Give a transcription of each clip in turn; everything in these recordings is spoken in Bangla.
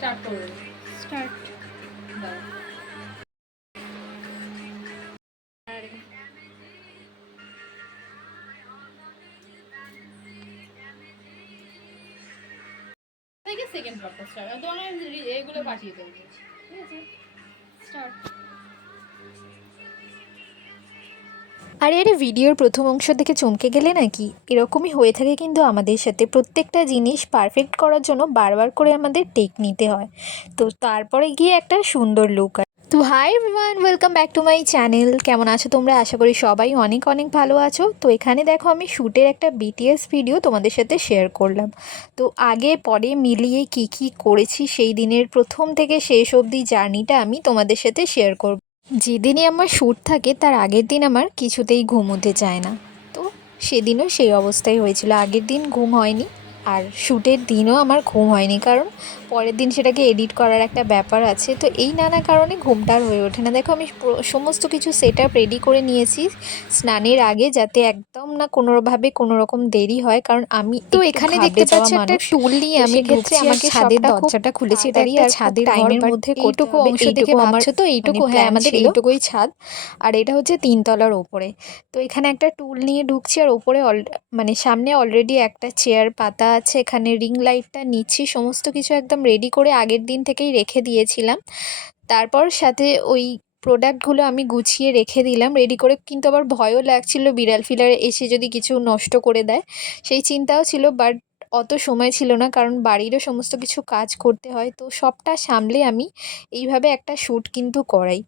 স্টার্ট করো। স্টার্ট। থেকে সেকেন্ড পার্টটা স্টার্ট। আর তোমার এগুলো পাঠিয়ে দেবো, ঠিক আছে? স্টার্ট। আরে আরে ভিডিওর প্রথম অংশ থেকে চমকে গেলে নাকি? এরকমই হয়ে থাকে কিন্তু আমাদের সাথে। প্রত্যেকটা জিনিস পারফেক্ট করার জন্য বারবার করে আমাদের টেক নিতে হয়, তো তারপরে গিয়ে একটা সুন্দর লুক। তো hi everyone, welcome back to my channel. কেমন আছো তোমরা? আশা করি সবাই অনেক অনেক ভালো আছো। তো এখানে দেখো আমি শ্যুটের একটা বিটিএস ভিডিও তোমাদের সাথে শেয়ার করলাম। তো আগে পরে মিলিয়ে কি কি করেছি সেই দিনের প্রথম থেকে শেষ অবধি জার্নিটা আমি তোমাদের সাথে শেয়ার করব। যেদিনই আমার শ্যুট থাকে তার আগের দিন আমার কিছুতেই ঘুম হতে চায় না। তো সেদিনও সেই অবস্থাই হয়েছিল, আগের দিন ঘুম হয়নি, আর শ্যুটের দিনও আমার ঘুম হয়নি, কারণ পরের দিন সেটাকে এডিট করার একটা ব্যাপার আছে। তো এই নানা কারণে ঘুমটা আর হয়ে ওঠে না। দেখো আমি সমস্ত কিছু সেট আপ রেডি করে নিয়েছি স্নানের আগে, যাতে একদম না কোনোভাবে কোনো রকম দেরি হয়, কারণ আমি তো এখানে দেখতে পাচ্ছি একটা টুল নিয়ে আমি সেক্ষেত্রে ঢুকছি, আমাকে ছাদের সবটা খুব দরজাটা খুলেছি। এটা তাড়াতাড়ি একটা আর ছাদের টাইমের ঘর, মধ্যে এইটুকু অংশ দেখে ভাবছো তো এইটুকু, হ্যাঁ আমাদের এইটুকুই ছাদ, আর এটা হচ্ছে 3 তলার ওপরে। তো এখানে একটা টুল নিয়ে ঢুকছি, আর ওপরে মানে সামনে অলরেডি একটা চেয়ার পাতা আছে। এখানে রিং লাইটটা নিচ্ছি, সমস্ত কিছু একদম রেডি করে আগের দিন থেকেই রেখে দিয়েছিলাম। তারপর সাথে ওই প্রোডাক্টগুলো আমি গুছিয়ে রেখে দিলাম রেডি করে, কিন্তু আবার ভয়ও লাগছিল বিড়াল ফিলার এসে যদি কিছু নষ্ট করে দেয়, সেই চিন্তাও ছিল। বাট অত সময় ছিল না, কারণ বাড়িরও সমস্ত কিছু কাজ করতে হয়। তো সবটা সামলে আমি এইভাবে একটা শ্যুট কিন্তু করাই।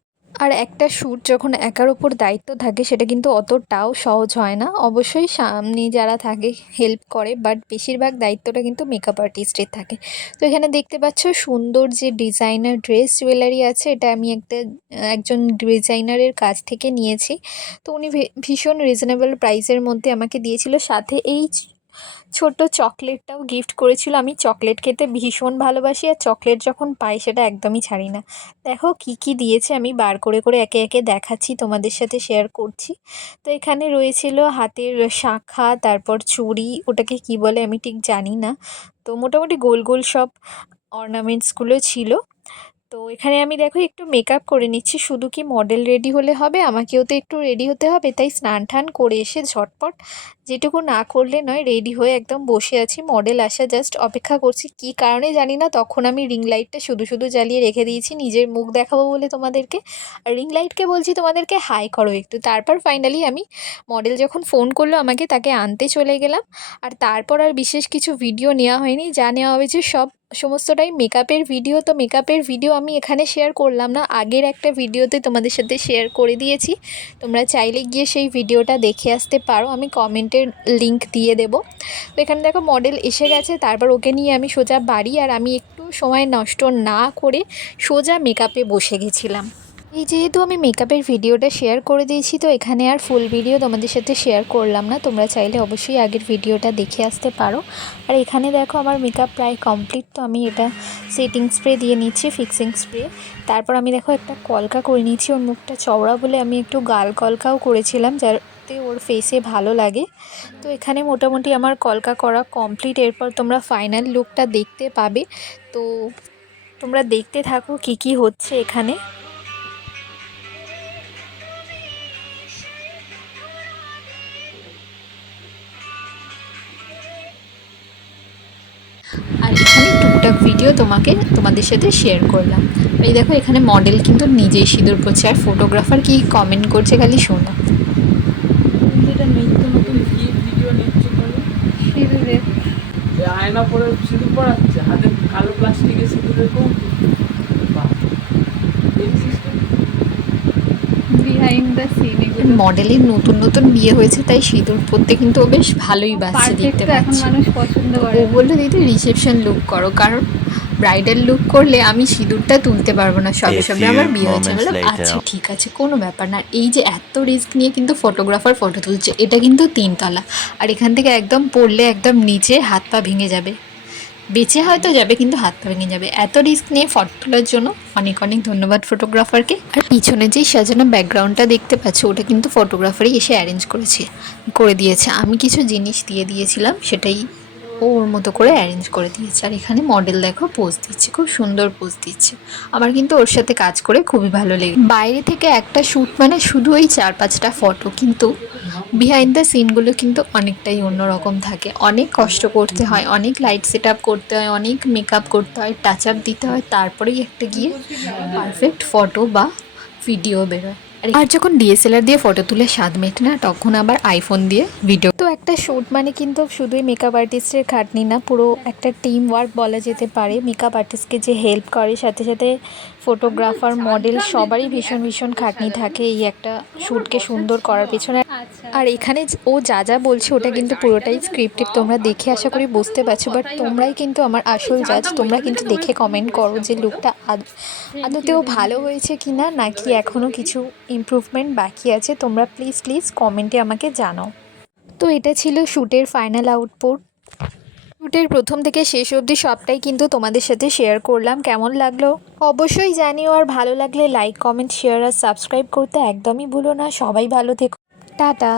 আর একটা শ্যুট যখন একার ওপর দায়িত্ব থাকে সেটা কিন্তু অতটাও সহজ হয় না। অবশ্যই সামনে যারা থাকে হেল্প করে, বাট বেশিরভাগ দায়িত্বটা কিন্তু মেকআপ আর্টিস্টের থাকে। তো এখানে দেখতে পাচ্ছ সুন্দর যে ডিজাইনার ড্রেস জুয়েলারি আছে, এটা আমি একজন ডিজাইনারের কাছ থেকে নিয়েছি। তো উনি ভীষণ রিজনেবল প্রাইসের মধ্যে আমাকে দিয়েছিল, সাথে এই ছোট চকলেটটাও গিফট করেছিল। আমি চকলেট খেতে ভীষণ ভালোবাসি, আর চকলেট যখন পাই সেটা একদমই ছাড়ি না। দেখো কি কি দিয়েছে, আমি বার করে করে একে একে দেখাচ্ছি, তোমাদের সাথে শেয়ার করছি। তো এখানে রয়েছিল হাতের শাঁখা, তারপর চুড়ি, ওটাকে কি বলে আমি ঠিক জানি না। তো মোটামুটি গোল গোল সব অর্নামেন্টসগুলো ছিল। তো এখানে আমি দেখো একটু মেকআপ করে নিচ্ছি। শুধু কি মডেল রেডি হলে হবে, আমাকেও তো একটু রেডি হতে হবে। তাই স্নান টান করে এসে ঝটপট, যেটুকু না করলে নয়, রেডি হয়ে একদম বসে আছি। মডেল আসা জাস্ট অপেক্ষা করছি। কি কারণে জানি না তখন আমি রিং লাইটটা শুধু শুধু জ্বালিয়ে রেখে দিয়েছি, নিজের মুখ দেখাবো বলে তোমাদেরকে। আর রিং লাইটকে বলছি তোমাদেরকে হাই করো একটু। তারপর ফাইনালি আমি মডেল যখন ফোন করলো আমাকে, তাকে আনতে চলে গেলাম। আর তারপর আর বিশেষ কিছু ভিডিও নেওয়া হয়নি, যা নেওয়া হয়েছে সমস্তটাই মেকআপের ভিডিও। তো মেকআপের ভিডিও আমি এখানে শেয়ার করলাম না, আগের একটা ভিডিওতে তোমাদের সাথে শেয়ার করে দিয়েছি। তোমরা চাইলে গিয়ে সেই ভিডিওটা দেখে আসতে পারো, আমি কমেন্টের লিংক দিয়ে দেবো। তো এখানে দেখো মডেল এসে গেছে, তারপর ওকে নিয়ে আমি সোজা বাড়ি, আর আমি একটু সময় নষ্ট না করে সোজা মেকআপে বসে গেছিলাম। এই যেহেতু আমি মেকআপের ভিডিওটা শেয়ার করে দিয়েছি, তো এখানে আর ফুল ভিডিও তোমাদের সাথে শেয়ার করলাম না। তোমরা চাইলে অবশ্যই আগের ভিডিওটা দেখে আসতে পারো। আর এখানে দেখো আমার মেকআপ প্রায় কমপ্লিট। তো আমি এটা সেটিং স্প্রে দিয়ে নিচ্ছি, ফিক্সিং স্প্রে। তারপর আমি দেখো একটা কলকা করে নিচ্ছি, ওর মুখটা চওড়া বলে আমি একটু গাল কলকাও করেছিলাম, যাতে ওর ফেসে ভালো লাগে। তো এখানে মোটামুটি আমার কলকা করা কমপ্লিট। এরপর তোমরা ফাইনাল লুকটা দেখতে পাবে। তো তোমরা দেখতে থাকো কি কি হচ্ছে এখানে। আর এখানে টুকটাক ভিডিও তোমাদের সাথে শেয়ার করলাম। এই দেখো এখানে মডেল কিন্তু নিজেই সিঁদুর পরছে, আর ফটোগ্রাফার কি কমেন্ট করছে খালি শোনো। এটা নিত্য নতুন ভিডিও নিচ্ছে বলে সিঁদুরে আয়না পরে সিঁদুর পরাচ্ছে, হাতে কালো প্লাস্টিকের সিঁদুরের কৌটো। বিহাইন্ড দ্য সিন এগুলো। মডেলের নতুন নতুন বিয়ে হয়েছে, তাই সিঁদুর পরতে কিন্তু ও বেশ ভালোই বাজছে পারফেক্ট দেখতে তো এখন পাচ্ছি। মানুষ পছন্দ তো করে ও না। বললো দিদি রিসেপশন লুক করো, কারণ ব্রাইডাল লুক করলে আমি সিঁদুরটা তুলতে পারবো না, সবে A সবে few আমার বিয়ে হয়েছে। moments বললাম later. আচ্ছা ঠিক আছে, কোনো ব্যাপার না। এই যে এত রিস্ক নিয়ে কিন্তু ফটোগ্রাফার ফটো তুলছে, এটা কিন্তু 3 তলা, আর এখান থেকে একদম পড়লে একদম নিচে হাত পা ভেঙে যাবে। বেঁচে হয়তো যাবে, কিন্তু হাত পা ভেঙে যাবে। এত রিস্ক নিয়ে ফটো তোলার জন্য অনেক অনেক ধন্যবাদ ফটোগ্রাফারকে। আর পিছনে যেই সাজানো ব্যাকগ্রাউন্ডটা দেখতে পাচ্ছ, ওটা কিন্তু ফটোগ্রাফারই এসে অ্যারেঞ্জ করে দিয়েছে। আমি কিছু জিনিস দিয়ে দিয়েছিলাম, সেটাই ও ওর মতো করে অ্যারেঞ্জ করে দিয়েছে। আর এখানে মডেল দেখো পোজ দিচ্ছে, খুব সুন্দর পোজ দিচ্ছে। আমার কিন্তু ওর সাথে কাজ করে খুবই ভালো লেগে। বাইরে থেকে একটা শ্যুট মানে শুধু ওই 4-5টা ফটো, কিন্তু বিহাইন্ড দ্য সিনগুলো কিন্তু অনেকটাই অন্যরকম থাকে। অনেক কষ্ট করতে হয়, অনেক লাইট সেট আপ করতে হয়, অনেক মেকআপ করতে হয়, টাচ আপ দিতে হয়, তারপরেই একটা গিয়ে পারফেক্ট ফটো বা ভিডিও বেরোয়। আর যখন ডিএসএলআর দিয়ে ফটো তুলে স্বাদ মেটে না, তখন আবার আইফোন দিয়ে ভিডিও। তো একটা শ্যুট মানে কিন্তু শুধুই মেকআপ আর্টিস্টের খাটনি না, পুরো একটা টিম ওয়ার্ক বলা যেতে পারে। মেকআপ আর্টিস্টকে যে হেল্প করে, সাথে সাথে ফটোগ্রাফার, মডেল সবারই ভীষণ ভীষণ খাটনি থাকে এই একটা শ্যুটকে সুন্দর করার পেছনে। আচ্ছা আর এখানে ও যা যা বলছে ওটা কিন্তু পুরোটাই স্ক্রিপ্টেড, তোমরা দেখে আশা করি বুঝতে পারছো। বাট তোমরাই কিন্তু আমার আসল জাজ, তোমরা কিন্তু দেখে কমেন্ট করো যে লুকটা আদতেও ভালো হয়েছে কি না, নাকি এখনও কিছু ইমপ্রুভমেন্ট বাকি আছে। তোমরা প্লিজ প্লিজ কমেন্টে আমাকে জানাও। তো এটা ছিল শ্যুটের ফাইনাল আউটপুট। শ্যুটের প্রথম থেকে শেষ অবধি সবটাই কিন্তু তোমাদের সাথে শেয়ার করলাম। কেমন লাগলো অবশ্যই জানিও, আর ভালো লাগলে লাইক, কমেন্ট, শেয়ার আর সাবস্ক্রাইব করতে একদমই ভুলো না। সবাই ভালো থেকো, টাটা।